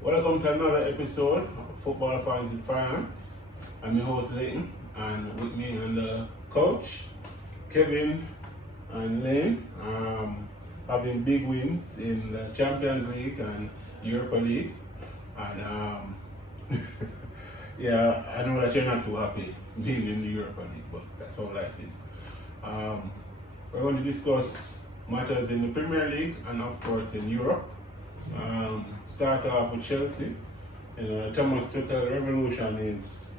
Welcome to another episode of Football Fans in Finance. I'm your host Leighton, and with me and the coach, Kevin and Lane, having big wins in the Champions League and Europa League. And yeah, I know that you're not too happy being in the Europa League, but that's how life is. We're going to discuss matters in the Premier League and of course in Europe. Start off with Chelsea. You know, Thomas Tuchel revolution is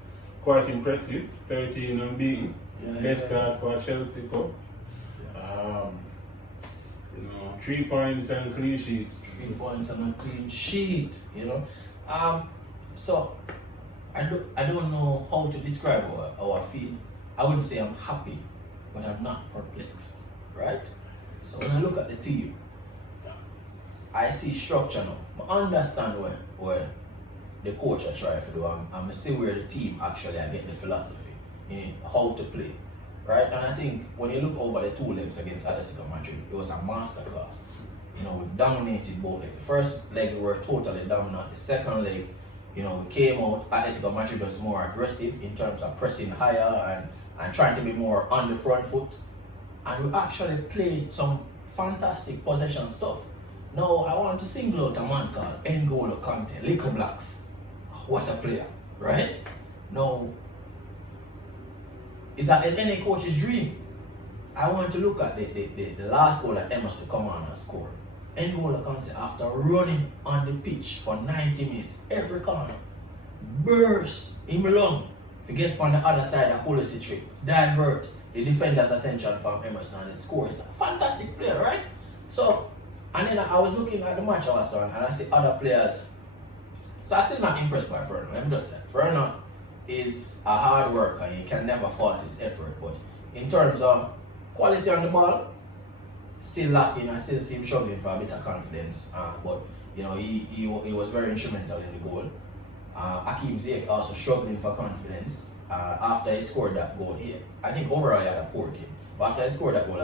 quite impressive. 13 unbeaten. Best start for Chelsea coach. 3 points and clean sheets. 3 points and a clean sheet. So I don't know how to describe how I feel. I wouldn't say I'm happy, but I'm not perplexed, right? So when I look at the team, I see structure now. I understand where the coach are trying to do. I'm see where the team actually I get the philosophy, how to play, right? And I think when you look over the 2 legs against Atletico Madrid, it was a masterclass. We dominated both legs. The first leg we were totally dominant. The second leg, we came out. Atletico Madrid was more aggressive in terms of pressing higher and trying to be more on the front foot. And we actually played some fantastic possession stuff. Now, I want to single out a man called N'Golo Kante, Little Blacks. What a player, right? Now, is any coach's dream? I want to look at the last goal that Emerson come on and score. N'Golo Kante, after running on the pitch for 90 minutes, every corner, burst in lung to get on the other side of Pulisic tree, divert the defender's attention from Emerson and score. He's a fantastic player, right? So, and then I was looking at the match also and I see other players. So I'm still not impressed by Fernand. Let me just say, Fernand is a hard worker and he can never fault his effort. But in terms of quality on the ball, still lacking. I still see him struggling for a bit of confidence. But he was very instrumental in the goal. Hakim Ziyech also struggling for confidence after he scored that goal. I think overall he had a poor game. But after he scored that goal,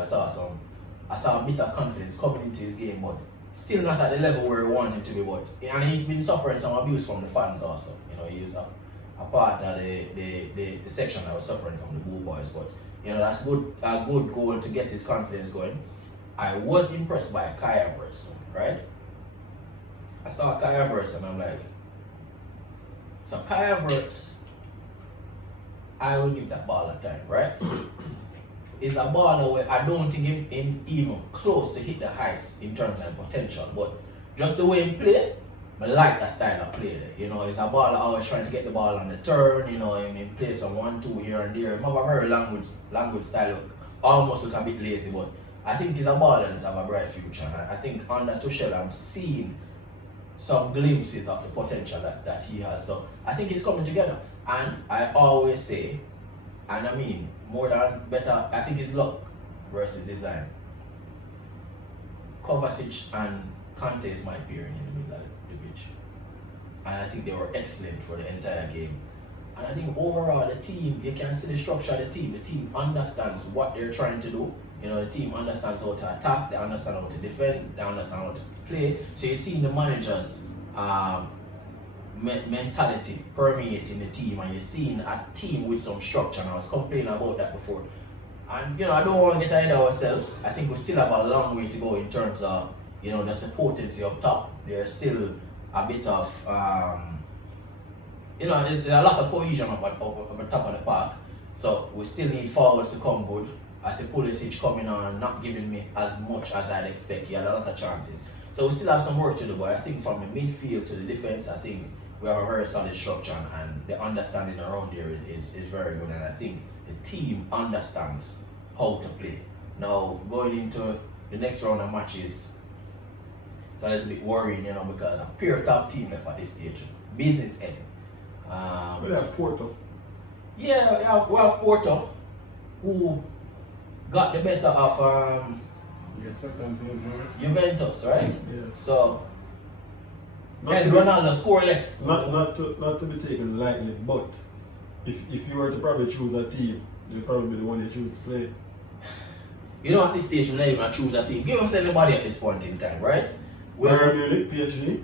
I saw a bit of confidence coming into his game, but still not at the level where we want him to be. And he's been suffering some abuse from the fans also. He was a part of the section that was suffering from the Blue Boys. But that's a good goal to get his confidence going. I was impressed by Kai Havertz, right? I saw Kai Havertz and I'm like, so Kai Havertz, I will give that ball a time, right? Is a baller where I don't think him even close to hit the heights in terms of potential, but just the way he play, I like that style of play there. He's a baller always trying to get the ball on the turn, he plays some 1-2 here and there. He have a very language style, almost look a bit lazy, but I think he's a baller that have a bright future. And I think under Tuchel I'm seeing some glimpses of the potential that he has. So I think he's coming together. And I always say, and I mean, more than better, I think it's luck versus design. Kovacic and Kante is my pairing in the middle of the pitch. And I think they were excellent for the entire game. And I think overall the team, you can see the structure of the team. The team understands what they're trying to do. The team understands how to attack, they understand how to defend, they understand how to play. So you're seeing the manager's mentality permeating the team, and you're seeing a team with some structure. And I was complaining about that before. And I don't want to get ahead of ourselves. I think we still have a long way to go in terms of the supportancy up top. There's still a bit of there's a lot of cohesion up at the top of the park. So we still need forwards to come good. I see Pulisic coming on, not giving me as much as I'd expect. He had a lot of chances. So we still have some work to do, but I think from the midfield to the defense, I think we have a very solid structure, and the understanding around here is very good. And I think the team understands how to play. Now, going into the next round of matches, it's a little bit worrying, because a pure top team left at this stage. Business end. We have Porto. Yeah, we have Porto, who got the better of Juventus, right? Yeah. So, and Ronaldo scoreless. Not to be taken lightly, but if you were to probably choose a team, you'd probably be the one you choose to play. At this stage, we're not even choose a team. Give us anybody at this point in time, right? Bayern Munich, PSG.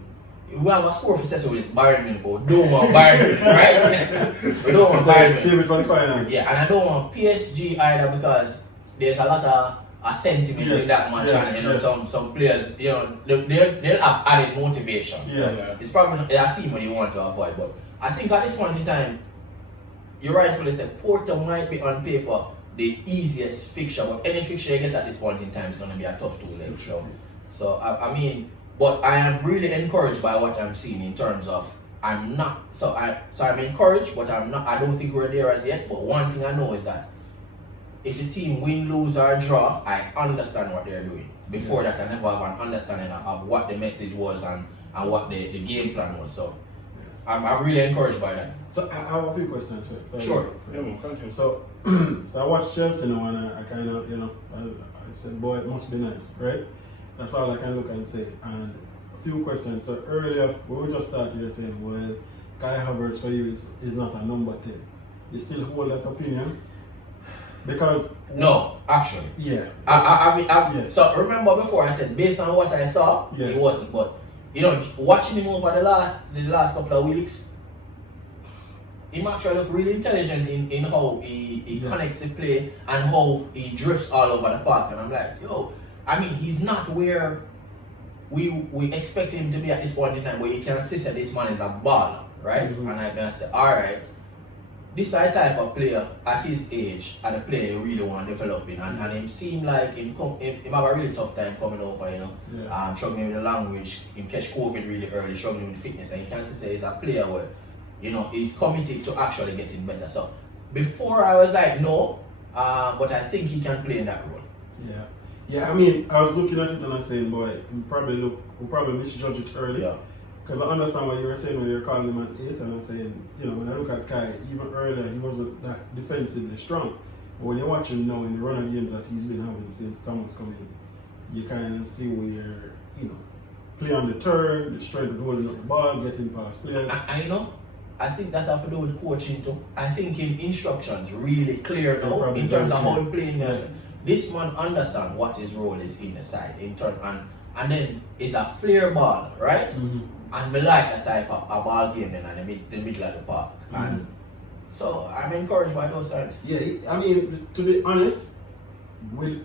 we have a score for settle with this Bayern Munich, but we don't want Bayern Munich, right? We don't want Bayern Munich. Save it for the final. Yeah, and I don't want PSG either because there's a lot of sentiments in that match, and you know some players, you know, they'll have added motivation. Yeah. It's probably a team that you want to avoid, but I think at this point in time, you rightfully said Porto might be on paper the easiest fixture, but any fixture you get at this point in time is going to be a tough 2 legs. So I mean, but I am really encouraged by what I'm seeing in terms of I'm encouraged, but I don't think we're there as yet. But one thing I know is that if the team win, lose or draw, I understand what they're doing. Before that, I never have an understanding of what the message was and what the game plan was. So I'm really encouraged by that. So I have a few questions. Right? Sure. So I watched Chelsea now and I kind of, you know, I said, boy, it must be nice, right? That's all I can look and say. And a few questions. So earlier, we just started here saying, well, Kai Havertz for you is not a number 10. You still hold that opinion? Because... No, actually. Yeah. So remember before I said, based on what I saw, it wasn't. But, you know, watching him over the last couple of weeks, he actually look really intelligent in how he connects the play and how he drifts all over the park. And I'm like, yo, I mean, he's not where we expect him to be at this point in time, where you can see that this man is a baller, right? Mm-hmm. And I can say, all right, this is the type of player at his age and the player you really want to develop in. And him seem like him have a really tough time coming over, you know. Struggling with the language, him catch COVID really early, struggling with fitness, and you can see he's a player where, you know, he's committed to actually getting better. So before I was like, no, but I think he can play in that role. Yeah, I mean, I was looking at it and I was saying, boy, we probably misjudge it early. Yeah. Because I understand what you were saying when you were calling him an 8, and I'm saying, you know, when I look at Kai, even earlier, he wasn't that defensively strong. But when you watch him now in the run of games that he's been having since Thomas come in, you kind of see where, you know, play on the turn, the strength of holding up the ball, getting past players. I know. I think that have to do with coaching too. I think his instructions really clear now in terms of how he playing. This man understand what his role is in the side, in turn, and then it's a flare ball, right? Mm-hmm. And me like that type of a ball game then in the middle of the park. Mm-hmm. And so I'm encouraged by those sides. Yeah, I mean, to be honest,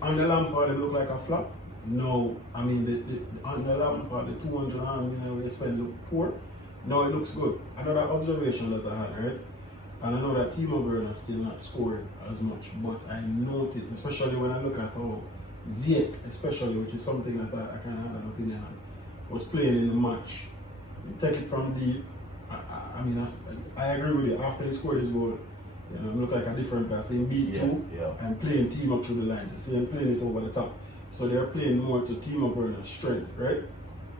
on the Lampard it look like a flop. No, I mean on the Lampard the 200 million we spend look poor. No, it looks good. Another observation that I had, right? And I know that Timo Werner still not scoring as much, but I noticed, especially when I look at how Ziyech, especially, which is something that I kind of had an opinion on, was playing in the match. You take it from deep. I mean, I agree with you. After he scored his goal, you know, it looked like a different player. Saying B2 and playing team up through the lines. You see him playing it over the top. So they're playing more to Timo Werner's strength, right?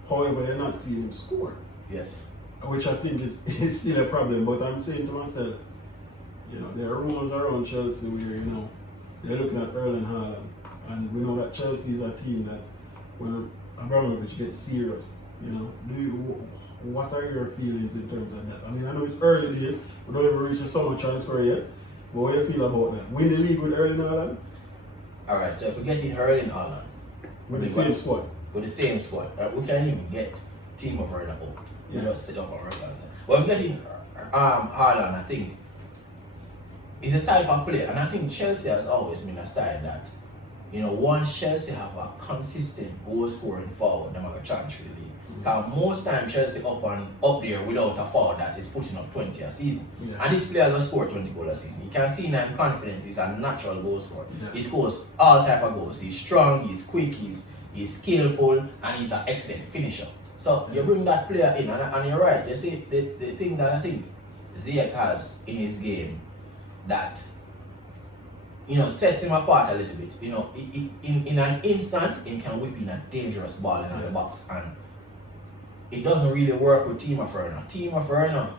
However, they're not seeing him score. Yes. Which I think is still a problem. But I'm saying to myself, you know, there are rumors around Chelsea where, you know, they're looking at Erling Haaland. And we know that Chelsea is a team that when Abramovich gets serious, you know, what are your feelings in terms of that? I mean, I know it's early days, we don't even reach the summer transfer yet, but what do you feel about that? Win the league with Erling Haaland? Alright, so if we're getting Erling Haaland with the same squad. With the same squad, we can't even get Timo Werner out. Yeah. We just sit up on Haaland. But if we're getting Haaland, I think he's a type of player, and I think Chelsea has always been a side that, you know, once Chelsea have a consistent goal scoring forward, they have a chance for the league. Because most times Chelsea up there without a forward that is putting up 20 a season. Yeah. And this player will score 20 goals a season. You can see in him confidence, he's a natural goal scorer. Yeah. He scores all type of goals. He's strong, he's quick, he's skillful, and he's an excellent finisher. So you bring that player in, and you're right. You see, the thing that I think Ziyech has in his game that, you know, sets him apart a little bit. You know, in an instant, he can whip in a dangerous ball in the box, and it doesn't really work with Timo Werner. Timo Werner,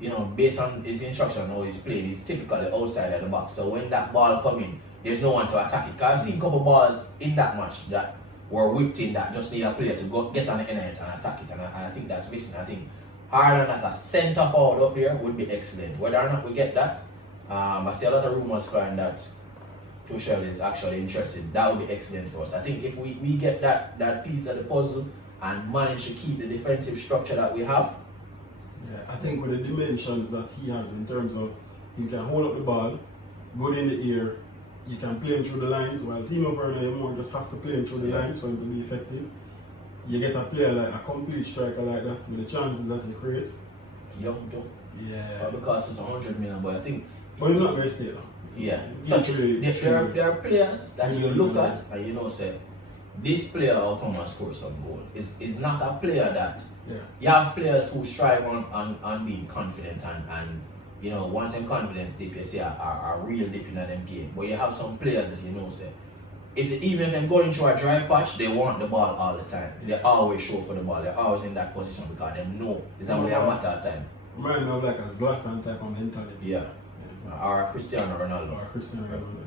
you know, based on his instruction how he's played, he's typically outside of the box. So when that ball comes in, there's no one to attack it. Because I've seen a couple balls in that match that were whipped in that just need a player to go get on the end and attack it, and I think that's missing. I think Haaland as a centre forward up here would be excellent. Whether or not we get that, I see a lot of rumours flying that Tuchel is actually interested. That would be excellent for us. I think if we get that piece of the puzzle, and manage to keep the defensive structure that we have. Yeah, I think with the dimensions that he has in terms of he can hold up the ball, good in the air, you can play him through the lines, while Timo Werner, you more just have to play him through the lines for him to be effective. You get a player like a complete striker like that with the chances that he create. Young too. Yeah. But because it's 100 million, but I think. But he's not going to stay long. Yeah. Literally, There are players that you look Yeah. at and you know say, this player will come and score some goal. It's not a player that you have players who strive on being confident and you know once them confidence dip you see are real dip in them game. But you have some players that you know say even if they're going through a dry patch, they want the ball all the time. They always show for the ball, they're always in that position because they know it's only a matter of time. Remind me of like a Zlatan type of mentality. Yeah. Or Cristiano Ronaldo. Or Cristiano Ronaldo.